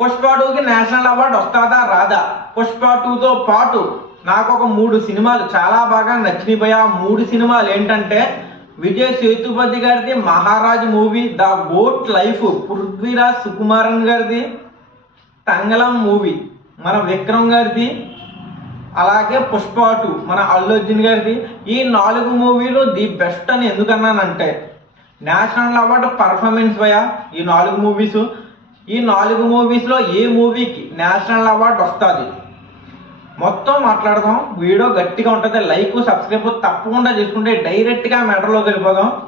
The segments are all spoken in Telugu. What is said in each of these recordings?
పుష్ప టూకి నేషనల్ అవార్డు వస్తుందా? రాదా. పుష్ప టూతో పాటు నాకు ఒక మూడు సినిమాలు చాలా బాగా నచ్చినాయి ఆ మూడు సినిమాలు ఏంటంటే విజయ్ సేతుపతి గారిది Maharaj movie the goat life Prithviraj Sukumaran గారిది తంగళం మూవీ మన విక్రమ్ గారిది అలాగే పుష్ప టూ మన అల్లు అర్జున్ గారిది. ఈ నాలుగు మూవీలు ది బెస్ట్ అని ఎందుకన్నానంటే నేషనల్ అవార్డు పర్ఫార్మెన్స్ భయ ఈ నాలుగు మూవీస్ ఈ నాలుగు మూవీస్లో ఏ మూవీకి నేషనల్ అవార్డు వస్తుంది? మొత్తం మాట్లాడదాం. వీడియో గట్టిగా ఉంటుంది. లైక్ సబ్స్క్రైబ్ తప్పకుండా చేసుకుంటే డైరెక్ట్గా మ్యాటర్లోకి వెళ్ళిపోదాం.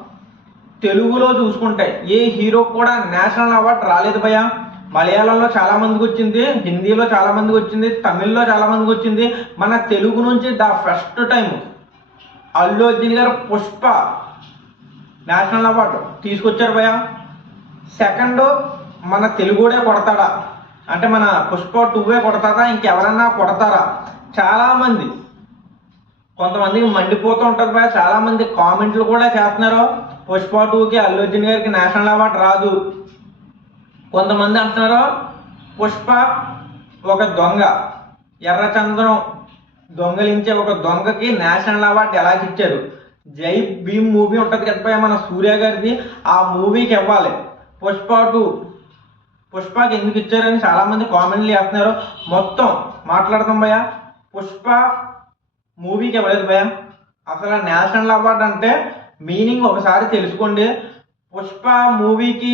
తెలుగులో చూసుకుంటే ఏ హీరో కూడా నేషనల్ అవార్డు రాలేదు భయ మలయాళంలో చాలా మందికి వచ్చింది హిందీలో చాలా మందికి వచ్చింది తమిళ్ళో చాలా మందికి వచ్చింది. మన తెలుగు నుంచి the first time Allu Arjun గారు పుష్ప నేషనల్ అవార్డు తీసుకొచ్చారు భయ సెకండ్ మన తెలుగుడే కొడతాడా? అంటే మన పుష్ప టూవే కొడతారా ఇంకెవరన్నా కొడతారా? చాలామంది. కొంతమందికి మండిపోతూ ఉంటుంది బాగా చాలామంది కామెంట్లు కూడా చేస్తున్నారు. పుష్ప టూకి అల్లు అర్జున్ గారికి నేషనల్ అవార్డు రాదు. కొంతమంది అంటున్నారు పుష్ప ఒక దొంగ. ఎర్రచంద్రం దొంగలించే ఒక దొంగకి నేషనల్ అవార్డు ఎలా ఇచ్చారు? జై భీమ్ మూవీ ఉంటుంది కదా మన సూర్య గారిది. ఆ మూవీకి ఇవ్వాలి. పుష్ప టూ పుష్పకి ఎందుకు ఇచ్చారని చాలామంది కామెంట్లు చేస్తున్నారు. మొత్తం మాట్లాడతాం భయ పుష్ప మూవీకి ఇవ్వలేదు భయ అసలు నేషనల్ అవార్డు అంటే మీనింగ్ ఒకసారి తెలుసుకోండి. పుష్ప మూవీకి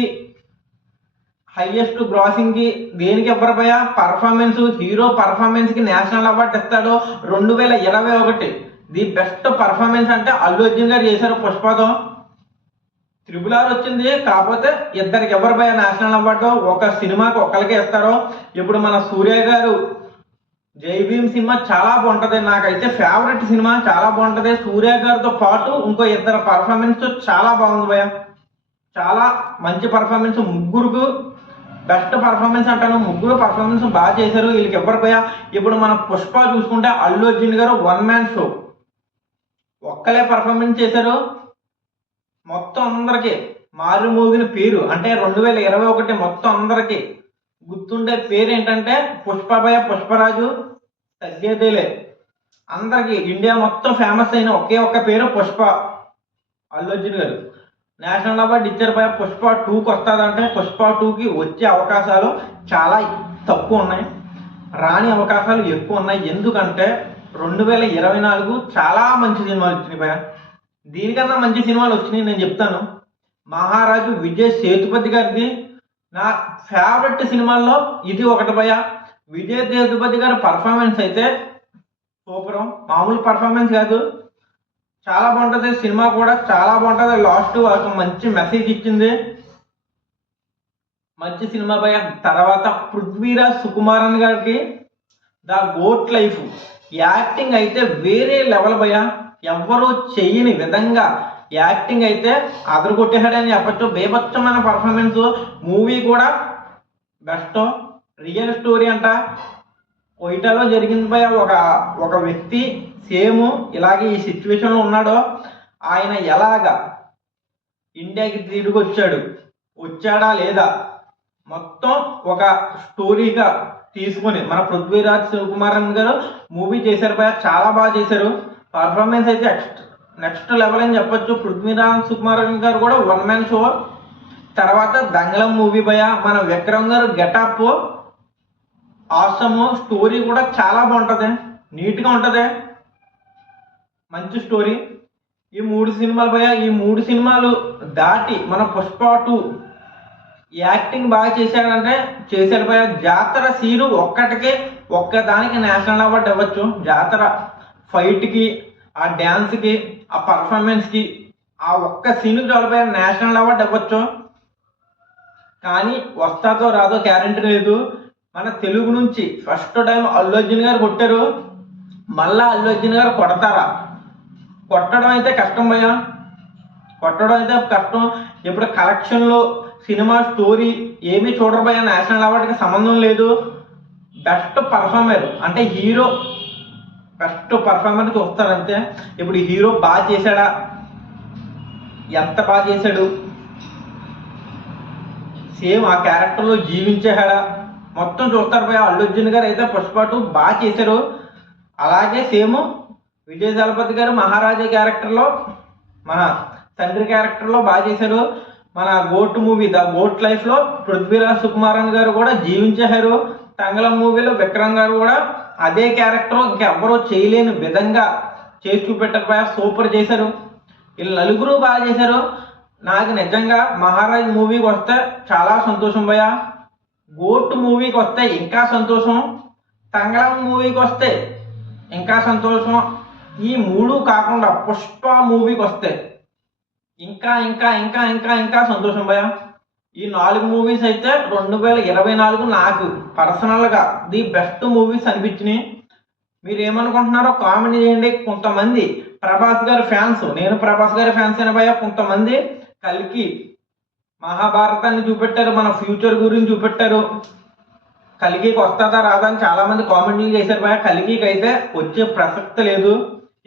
హైయెస్ట్ గ్రాసింగ్కి దేనికి ఇవ్వరు భయ పర్ఫార్మెన్స్ హీరో పర్ఫార్మెన్స్కి నేషనల్ అవార్డు ఇస్తాడు రెండు వేల ఇరవై ఒకటి. ది బెస్ట్ పర్ఫార్మెన్స్ అంటే అల్లు అర్జున్ గారు చేశారు పుష్పతో. త్రిబుల్ ఆర్ వచ్చింది. కాకపోతే ఇద్దరికి ఎవరి భయ? నేషనల్ అవార్డు ఒక సినిమాకి ఒకరికే ఇస్తారు. ఇప్పుడు మన సూర్య గారు జై భీమ్ సినిమా చాలా బాగుంటది. నాకైతే ఫేవరెట్ సినిమా చాలా బాగుంటది. సూర్య గారితో పాటు ఇంకో ఇద్దరు పర్ఫార్మెన్స్ చాలా బాగుంది భయ చాలా మంచి పర్ఫార్మెన్స్ ముగ్గురుకు బెస్ట్ పర్ఫార్మెన్స్ అంటాను. ముగ్గురు పర్ఫార్మెన్స్ బాగా చేశారు. వీళ్ళకి ఎవరు పోయా ఇప్పుడు మన పుష్ప చూసుకుంటే అల్లు అర్జున్ గారు వన్ మ్యాన్ షో ఒక్కలే పర్ఫార్మెన్స్ చేశారు. మొత్తం అందరికి మారుమోగిన పేరు. అంటే రెండు వేల ఇరవై ఒకటి మొత్తం అందరికి గుర్తుండే పేరు ఏంటంటే పుష్పభయ పుష్పరాజు తగ్గేదేలే. అందరికి ఇండియా మొత్తం ఫేమస్ అయిన ఒకే ఒక్క పేరు పుష్ప. అల్లు అర్జున్ గారు. నేషనల్ అవార్డు ఇచ్చారు భయ. పుష్ప టూకి వస్తుందంటే పుష్ప టూకి వచ్చే అవకాశాలు చాలా తక్కువ ఉన్నాయి. రాని అవకాశాలు ఎక్కువ ఉన్నాయి. ఎందుకంటే రెండు వేల ఇరవై నాలుగు చాలా మంచి సినిమాలు వచ్చినాయి భయ. దీనికన్నా మంచి సినిమాలు వచ్చినాయి నేను చెప్తాను. మహారాజు విజయ్ సేతుపతి గారిది. నా ఫేవరెట్ సినిమాల్లో ఇది ఒకటి భయ విజయ్ సేతుపతి గారి పర్ఫార్మెన్స్ అయితే సూపర్. మామూలు పర్ఫార్మెన్స్ కాదు. చాలా బాగుంటుంది. సినిమా కూడా చాలా బాగుంటుంది. లాస్ట్ ఒక మంచి మెసేజ్ ఇచ్చింది. మంచి సినిమా భయ తర్వాత పృథ్వీరాజ్ సుకుమారన్ గారికి ద గోట్ లైఫ్. యాక్టింగ్ అయితే వేరే లెవెల్ భయ ఎవ్వరూ చేయని విధంగా యాక్టింగ్ అయితే అదరు కొట్టేశాడని చెప్పచ్చు. బేభత్సమైన పర్ఫార్మెన్స్ మూవీ కూడా బెస్ట్. రియల్ స్టోరీ అంట. కొయిటాలో జరిగింది ఒక ఒక వ్యక్తి సేమ్ ఇలాగే ఈ సిచ్యువేషన్లో ఉన్నాడో. ఆయన ఎలాగా ఇండియాకి తిరిగి వచ్చాడు వచ్చాడా లేదా? మొత్తం ఒక స్టోరీగా తీసుకొని మన పృథ్వీరాజ్ శివకుమారన్ గారు మూవీ చేశారు భయ చాలా బాగా చేశారు. పర్ఫార్మెన్స్ అయితే నెక్స్ట్ నెక్స్ట్ లెవెల్ అని చెప్పొచ్చు? పృథ్వీరాజ్ సుకుమారన్ గారు కూడా వన్ మ్యాన్ షో తర్వాత దంగళం మూవీ భయ మన విక్రమ్ గారు గెటప్ ఆసము స్టోరీ కూడా చాలా బాగుంటుంది. నీట్గా ఉంటుంది. మంచి స్టోరీ ఈ మూడు సినిమాలు భయ ఈ మూడు సినిమాలు దాటి మన పుష్ప టూ యాక్టింగ్ బాగా చేశాడంటే చేశాడు భయ. జాతర సీను ఒక్కటికే ఒక్కదానికి నేషనల్ అవార్డు ఇవ్వచ్చు. జాతర ఫైట్కి ఆ డ్యాన్స్కి ఆ పర్ఫార్మెన్స్కి ఆ ఒక్క సీన్కి చాలు నేషనల్ అవార్డు ఇవ్వచ్చు. కానీ వస్తాదో రాదో గ్యారంటీ లేదు. మన తెలుగు నుంచి ఫస్ట్ టైం అల్లు అర్జున్ గారు కొట్టారు. మళ్ళా అల్లు అర్జున్ గారు కొడతారా? కొట్టడం అయితే కష్టం భయ కొట్టడం అయితే కష్టం. ఇప్పుడు కలెక్షన్లో సినిమా స్టోరీ ఏమీ చూడరు భయ నేషనల్ అవార్డుకి సంబంధం లేదు. బెస్ట్ పర్ఫార్మర్ అంటే హీరో బెస్ట్ పర్ఫార్మెన్స్ చూస్తారు అంతే ఇప్పుడు హీరో బాగా చేశాడా? ఎంత బాగా చేశాడు? సేమ్ ఆ క్యారెక్టర్లో జీవించాడా మొత్తం చూస్తారు పోయి అల్లు అర్జున్ గారు అయితే పుష్పటు బాగా చేశారు. అలాగే సేమ్ విజయ దళపతి గారు మహారాజా క్యారెక్టర్లో మన తండ్రి క్యారెక్టర్లో బాగా చేశారు. మన గోట్ మూవీ ద గోట్ లైఫ్లో పృథ్వీరాజ్ సుకుమారన్ గారు కూడా జీవించేశారు. తంగళం మూవీలో విక్రమ్ గారు కూడా అదే క్యారెక్టర్ ఇంకెవ్వరూ చేయలేని విధంగా చేసి చూపెట్టారు బాగా సూపర్ చేశారు. వీళ్ళు నలుగురు బాగా చేశారు. నాకు నిజంగా మహారాజ్ మూవీకి వస్తే చాలా సంతోషం భయ గోట్ మూవీకి వస్తే ఇంకా సంతోషం. తంగళం మూవీకి వస్తే ఇంకా సంతోషం. ఈ మూడు కాకుండా పుష్ప మూవీకి వస్తే ఇంకా ఇంకా ఇంకా ఇంకా ఇంకా సంతోషం భయా ఈ నాలుగు మూవీస్ అయితే రెండు వేల ఇరవై నాలుగు నాకు పర్సనల్గా ది బెస్ట్ మూవీస్ అనిపించినాయి. మీరు ఏమనుకుంటున్నారో కామెంట్ చేయండి. కొంతమంది ప్రభాస్ గారి ఫ్యాన్స్ నేను ప్రభాస్ గారి ఫ్యాన్స్ అయిన భయ కొంతమంది కలికి మహాభారతాన్ని చూపెట్టారు మన ఫ్యూచర్ గురించి చూపెట్టారు. కలిగికి వస్తుందా రాదా అని చాలామంది కామెంట్లు చేశారు భయ కలిగికి అయితే వచ్చే ప్రసక్తి లేదు.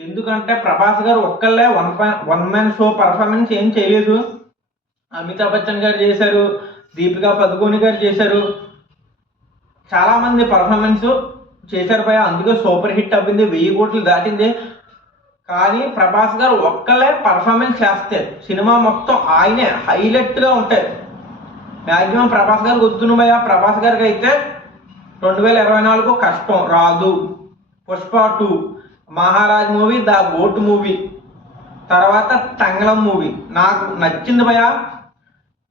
ఎందుకంటే ప్రభాస్ గారు ఒక్కళ్ళే one one man show performance ఏం చేయలేదు. అమితాబ్ బచ్చన్ గారు చేశారు దీపికా పదుకోని గారు చేశారు. చాలా మంది పర్ఫార్మెన్స్ చేశారు భయ అందుకే సూపర్ హిట్ అవ్వింది వెయ్యి కోట్లు దాటింది. కానీ ప్రభాస్ గారు ఒక్కలే పర్ఫార్మెన్స్ చేస్తే సినిమా మొత్తం ఆయనే హైలైట్గా ఉంటాయి. మ్యాక్సిమం ప్రభాస్ గారికి వద్దును భయ ప్రభాస్ గారికి అయితే రెండు వేల ఇరవై నాలుగు కష్టం రాదు. Pushpa two Maharaj movie the goat movie తర్వాత తంగళం మూవీ. నాకు నచ్చింది భయ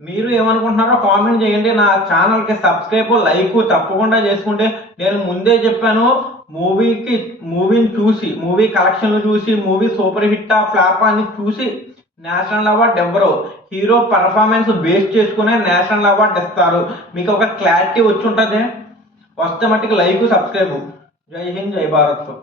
మీరు ఏమనుకుంటున్నారో కామెంట్ చేయండి. నా ఛానల్కి సబ్స్క్రైబ్ లైక్ తప్పకుండా చేసుకుంటే నేను ముందే చెప్పాను మూవీకి మూవీని చూసి మూవీ కలెక్షన్లు చూసి మూవీ సూపర్ హిట్ ఫ్లాప్ అని చూసి నేషనల్ అవార్డు ఎవరు? హీరో పర్ఫార్మెన్స్ బేస్ చేసుకునే నేషనల్ అవార్డు ఇస్తారు. మీకు ఒక క్లారిటీ వచ్చి ఉంటుంది. వస్తే మట్టుకు లైక్ సబ్స్క్రైబ్. జై హింద్ జై భారత్.